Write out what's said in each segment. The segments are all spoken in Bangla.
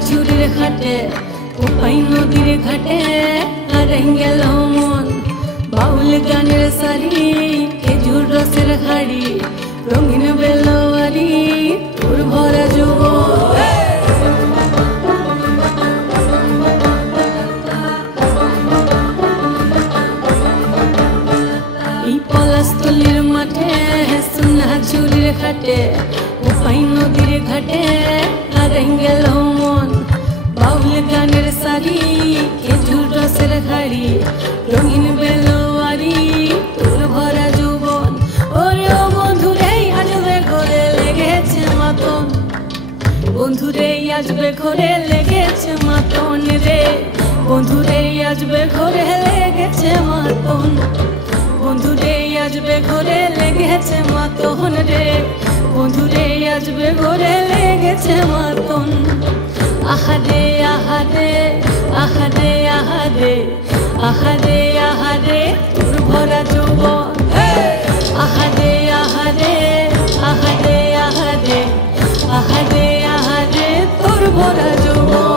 ঝুড়ির ঘাটে উপাই নদীর ঘাটে হারাই গেল মন বাউল গানের সারি খেজুর রসের হাড়ি রঙিন বেলোয়ারি তোর ভরা যৌবন এই পলাশতলির মাঠে সোনা ঝুড়ির ঘাটে উপাই নদীর ঘাটে হারাই গেল মন বাউল গানের সারি খেজুর রসের হাড়ি রঙিন বেলোয়ারি তোর ভরা যৌবন ওরে ও বন্ধুরে আসবে ঘরে লেগেছে মাতন বন্ধুরে আসবে ঘরে লেগেছে মাতন রে বন্ধুরে আসবে ঘরে লেগেছে মাতন বন্ধুরে আসবে ঘরে লেগেছে মাতন রে বন্ধুরে আসবে ঘরে লেগেছে মাতন আহারে আহারে আহারে আহারে আহারে আহারে তোর ভরা যৌবন আহারে আহারে আহারে আহারে আহারে আহারে তোর ভরা যৌবন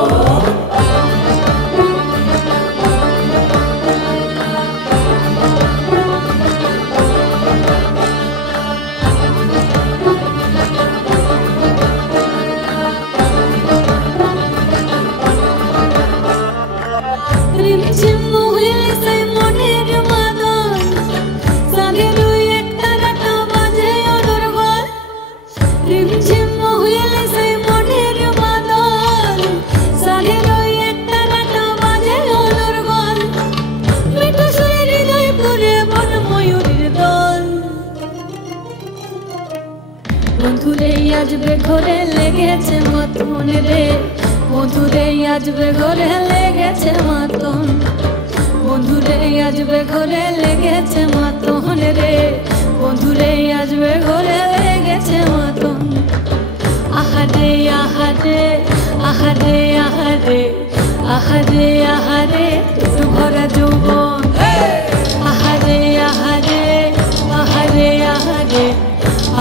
বন্ধুরে আসবে ঘরে লেগেছে মাতন রে বন্ধুরে আসবে ঘরে লেগেছে মাতন বন্ধুরে আসবে ঘরে লেগেছে মাতন রে বন্ধুরে আসবে ঘরে লেগেছে মাতন আহারে আহারে আহারে আহারে আহারে আহারে তোর ভরা যৌবন আহারে আহারে আহারে আহারে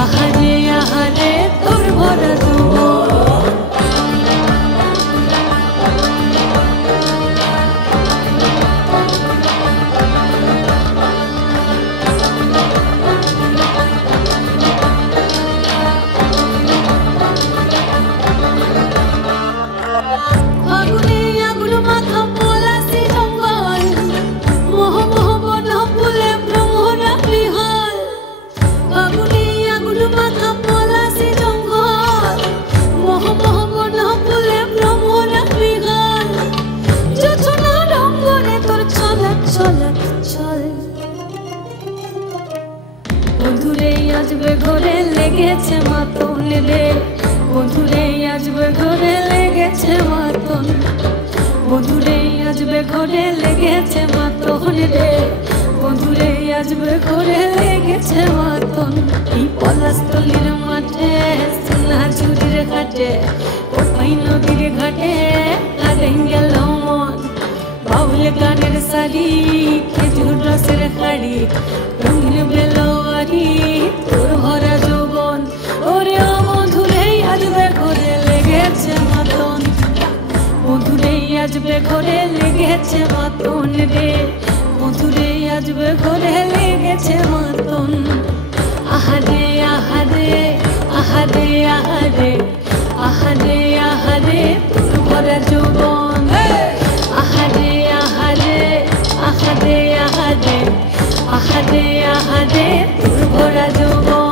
আহারে আহারে তোর ভরা যৌবন আগুনে আগুন মাখা পলাশি জঙ্গল মোহ মোহ বন ফুলে ভ্রমরা বিহল আগুনে আগুন মাখা পলাশি জঙ্গল মোহ মোহ বন ফুলে ভ্রমরা বিহল যোছনা রঙ্গনে তোর চলাক চলাক চল বন্ধুরে আসবে ঘরে লেগেছে মাতন রে বন্ধুরে আসবে ঘরে লেগেছে মাতন বন্ধুরে আসবে ঘরে লেগেছে মাতন রে বন্ধুরে আসবে ঘরে লেগেছে মাতন এই পলাশতলির মাঠে সোনা ঝুড়ির ঘাটে ওই নদীর ঘাটে হারাই গেল মন বাউল গানের সারি খেজুর রসের হাড়ি রঙিন বেলোয়ারি তোর ভরা যৌবন ওরে ও বন্ধুরে আসবে ঘরে লেগেছে মাতন বন্ধুরে আসবে ঘরে লেগেছে মাতন রে বন্ধুরে আসবে ঘরে লেগেছে মাতন আহারে আহারে আহারে আহারে আহারে আহারে তোর ভরা যৌবন আহারে আহারে আহারে আহারে আহারে আহারে তোর ভরা যৌবন